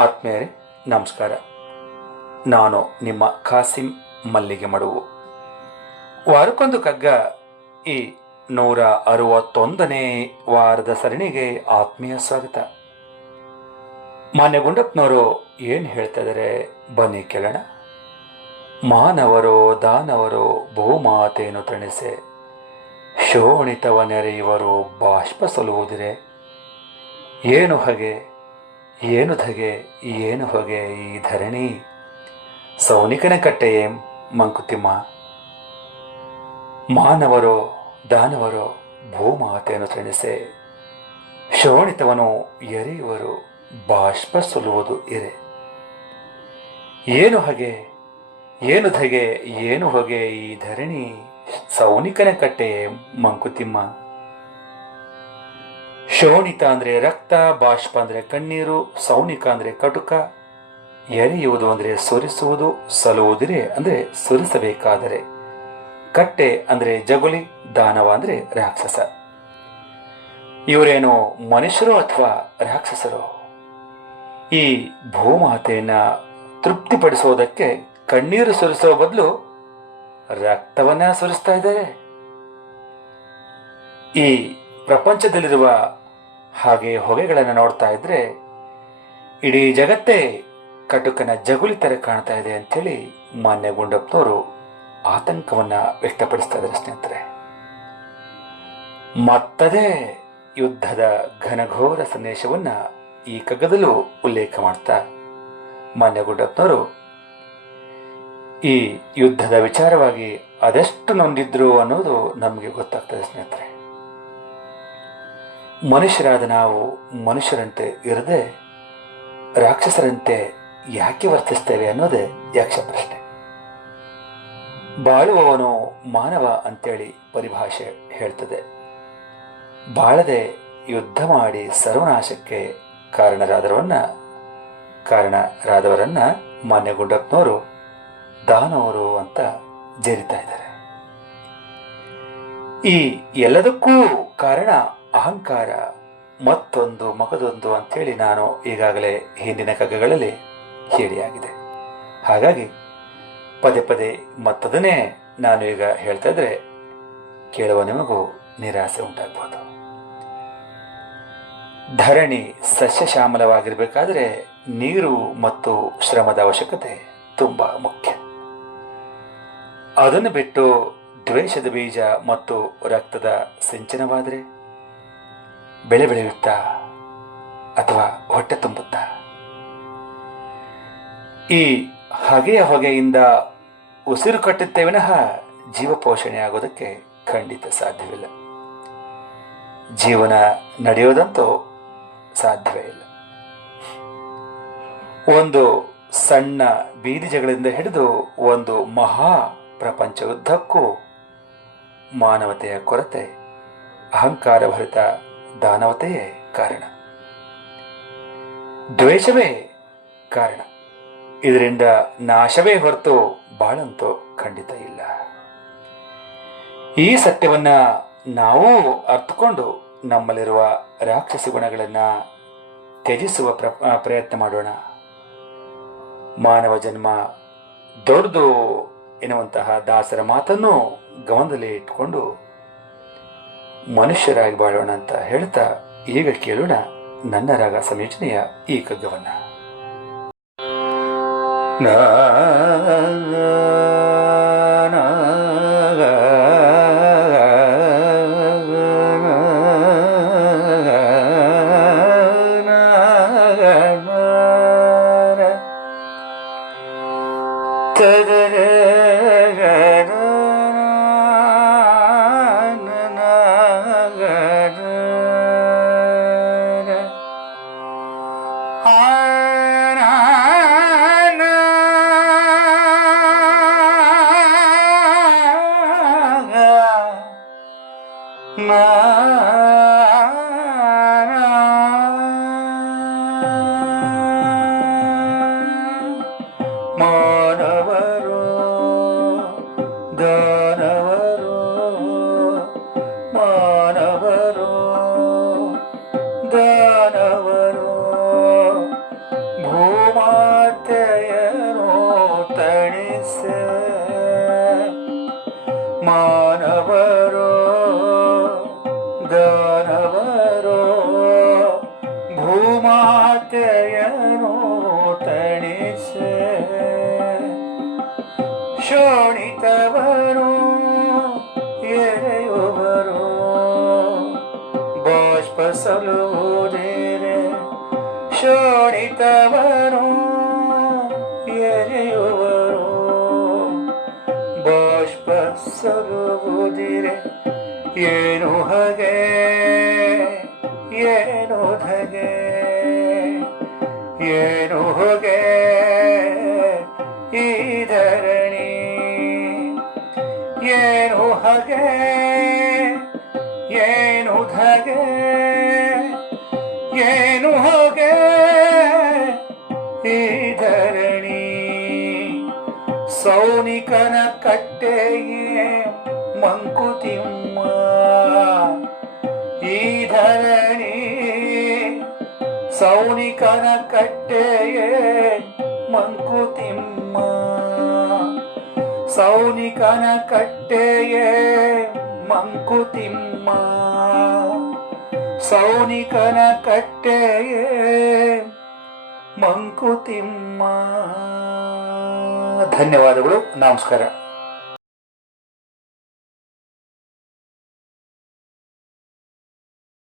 ಆತ್ಮೀಯರೇ ನಮಸ್ಕಾರ. ನಾನು ನಿಮ್ಮ ಖಾಸಿಂ ಮಲ್ಲಿಗೆ ಮಡುವು. ವಾರಕ್ಕೊಂದು ಕಗ್ಗ ಈ 161ನೇ ವಾರದ ಸರಣಿಗೆ ಆತ್ಮೀಯ ಸ್ವಾಗತ. ಮಾನ್ಯ ಗುಂಡಪ್ಪನವರು ಏನು ಹೇಳ್ತಾ ಇದ್ದಾರೆ ಬನ್ನಿ ಕೇಳೋಣ. ಮಾನವರು ದಾನವರು ಭೂಮಾತೆಯನ್ನು ತಣಿಸೆ, ಶೋಣಿತವ ನೆರೆಯುವರು ಬಾಷ್ಪ ಸಲುವುದಿರೆ. ಏನು ಹಗೆ ಏನು ಧಗೆ ಏನು ಹೊಗೆ ಈ ಧರಣಿ, ಸೌನಿಕನ ಕಟ್ಟೆಯೇ ಮಂಕುತಿಮ್ಮ. ಮಾನವರು ದಾನವರು ಭೂಮಾತೆಯನ್ನು ತಣಿಸೆ, ಶೋಣಿತವನು ಎರೆಯುವರು ಬಾಷ್ಪ ಸುಲುವುದು ಇರೆ. ಏನು ಹಗೆ ಏನು ಧಗೆ ಏನು ಹೊಗೆ ಈ ಧರಣಿ, ಸೌನಿಕನ ಕಟ್ಟೆಯೇ ಮಂಕುತಿಮ್ಮ. ಶೋಣಿತ ಅಂದರೆ ರಕ್ತ, ಬಾಷ್ಪ ಅಂದರೆ ಕಣ್ಣೀರು, ಸೌನಿಕ ಅಂದರೆ ಕಟುಕ, ಎರೆಯುವುದು ಅಂದರೆ ಸುರಿಸುವುದು, ಸಲುವುದಿರೆ ಅಂದರೆ ಸುರಿಸಬೇಕಾದರೆ, ಕಟ್ಟೆ ಅಂದರೆ ಜಗುಲಿ, ದಾನವ ಅಂದರೆ ರಾಕ್ಷಸ. ಇವರೇನು ಮನುಷ್ಯರು ಅಥವಾ ರಾಕ್ಷಸರು? ಈ ಭೂಮಾತೆಯನ್ನ ತೃಪ್ತಿಪಡಿಸುವುದಕ್ಕೆ ಕಣ್ಣೀರು ಸುರಿಸುವ ಬದಲು ರಕ್ತವನ್ನ ಸುರಿಸ್ತಾ ಇದ್ದಾರೆ. ಈ ಪ್ರಪಂಚದಲ್ಲಿರುವ ಹಾಗೆ ಹೊಗೆಗಳನ್ನು ನೋಡ್ತಾ ಇದ್ರೆ ಇಡೀ ಜಗತ್ತೇ ಕಟುಕನ ಜಗುಲಿ ತರ ಕಾಣ್ತಾ ಇದೆ ಅಂಥೇಳಿ ಮಾನ್ಯ ಗುಂಡಪ್ಪನವರು ಆತಂಕವನ್ನ ವ್ಯಕ್ತಪಡಿಸ್ತಾ ಇದ್ದಾರೆ ಸ್ನೇಹಿತರೆ. ಮತ್ತದೇ ಯುದ್ಧದ ಘನಘೋರ ಸಂದೇಶವನ್ನ ಈ ಕಗ್ಗದಲ್ಲೂ ಉಲ್ಲೇಖ ಮಾಡ್ತಾ ಮಾನ್ಯ ಗುಂಡಪ್ಪನವರು ಈ ಯುದ್ಧದ ವಿಚಾರವಾಗಿ ಅದೆಷ್ಟು ನೊಂದಿದ್ರು ಅನ್ನೋದು ನಮಗೆ ಗೊತ್ತಾಗ್ತದೆ ಸ್ನೇಹಿತರೆ. ಮನುಷ್ಯರಾದ ನಾವು ಮನುಷ್ಯರಂತೆ ಇರದೆ ರಾಕ್ಷಸರಂತೆ ಯಾಕೆ ವರ್ತಿಸ್ತೇವೆ ಅನ್ನೋದೇ ಯಕ್ಷ ಪ್ರಶ್ನೆ. ಬಾಳುವವನು ಮಾನವ ಅಂತೇಳಿ ಪರಿಭಾಷೆ ಹೇಳ್ತದೆ. ಬಾಳದೆ ಯುದ್ಧ ಮಾಡಿ ಸರ್ವನಾಶಕ್ಕೆ ಕಾರಣರಾದವರನ್ನ ಮಾನ್ಯ ಗುಂಡಪ್ಪನವರು ದಾನವರು ಅಂತ ಜರಿತಾ ಇದ್ದಾರೆ. ಈ ಎಲ್ಲದಕ್ಕೂ ಕಾರಣ ಅಹಂಕಾರ, ಮತ್ತೊಂದು ಮಗದೊಂದು ಅಂತೇಳಿ ನಾನು ಈಗಾಗಲೇ ಹಿಂದಿನ ಕಗ್ಗಗಳಲ್ಲಿ ಹೇಳಿಯಾಗಿದೆ. ಹಾಗಾಗಿ ಪದೇ ಪದೇ ಮತ್ತದನ್ನೇ ನಾನು ಈಗ ಹೇಳ್ತಾ ಇದ್ರೆ ಕೇಳುವ ನಿಮಗೂ ನಿರಾಸೆ ಉಂಟಾಗಬಹುದು. ಧರಣಿ ಸಸ್ಯ ಶ್ಯಾಮಲವಾಗಿರಬೇಕಾದ್ರೆ ನೀರು ಮತ್ತು ಶ್ರಮದ ಅವಶ್ಯಕತೆ ತುಂಬಾ ಮುಖ್ಯ. ಅದನ್ನು ಬಿಟ್ಟು ದ್ವೇಷದ ಬೀಜ ಮತ್ತು ರಕ್ತದ ಸಿಂಚನವಾದರೆ ಬೆಳೆ ಬೆಳೆಯುತ್ತಾ ಅಥವಾ ಹೊಟ್ಟೆ ತುಂಬುತ್ತಾ? ಈ ಹಗೆಯ ಹೊಗೆಯಿಂದ ಉಸಿರು ಕಟ್ಟುತ್ತೇ ವಿನಃ ಜೀವ ಪೋಷಣೆ ಆಗೋದಕ್ಕೆ ಖಂಡಿತ ಸಾಧ್ಯವಿಲ್ಲ. ಜೀವನ ನಡೆಯೋದಂತೂ ಸಾಧ್ಯವೇ ಇಲ್ಲ. ಒಂದು ಸಣ್ಣ ಬೀದಿ ಜಗಳಿಂದ ಹಿಡಿದು ಒಂದು ಮಹಾ ಪ್ರಪಂಚವುದ್ದಕ್ಕೂ ಮಾನವತೆಯ ಕೊರತೆ, ಅಹಂಕಾರ ಭರಿತ ದಾನವತೆಯೇ ಕಾರಣ, ದ್ವೇಷವೇ ಕಾರಣ. ಇದರಿಂದ ನಾಶವೇ ಹೊರತು ಬಾಳಂತೂ ಖಂಡಿತ ಇಲ್ಲ. ಈ ಸತ್ಯವನ್ನ ನಾವು ಅರ್ಥಕೊಂಡು ನಮ್ಮಲ್ಲಿರುವ ರಾಕ್ಷಸ ಗುಣಗಳನ್ನ ತ್ಯಜಿಸುವ ಪ್ರಯತ್ನ ಮಾಡೋಣ. ಮಾನವ ಜನ್ಮ ದೊಡ್ಡದು ಎನ್ನುವಂತಹ ದಾಸರ ಮಾತನ್ನು ಗಮನದಲ್ಲಿ ಇಟ್ಕೊಂಡು ಮನುಷ್ಯರಾಗಿ ಬಾಳೋಣ ಅಂತ ಹೇಳ್ತಾ ಈಗ ಕೇಳೋಣ ನನ್ನ ರಾಗ ಸಂಯೋಜನೆಯ ಈ ಕಗ್ಗವನ್ನ. ಮಾನವರು ದಾನವರು ಮಾನವರು ದಾನವರು ಮಾತೆಯನು ತಣಿಸೆ ಶೋಣಿತವರು ಎರೆಯುವರು ಬಾಷ್ಪ ಸಲುವುದೇರೆ ಶೋಣಿತವರು ಎರೆಯುವರು ಬಾಷ್ಪ ಸಲುವುದಿರೆ ಏನು ಹಗೆ ಏನು ಧಗೆ ಏನು ಹೊಗೆ ಈ ಧರಣಿ ಏನು ಹಗೆ ಏನು ಧಗೆ ಏನು ಹೊಗೆ ಈ ಧರಣಿ ಸೌನಿಕನ ಕಟ್ಟೆಯೇ ಮಂಕುತಿಮ್ಮ ಈ ಧರಣಿ ಸೌನಿಕನ ಕಟ್ಟೆಯೇ ಮಂಕುತಿಮ್ಮ ಸೌನಿಕನ ಕಟ್ಟೆಯೇ ಮಂಕುತಿಮ್ಮ ಸೌನಿಕನ ಕಟ್ಟೆಯೇ ಮಂಕುತಿಮ್ಮ. ಧನ್ಯವಾದಗಳು. ನಮಸ್ಕಾರ.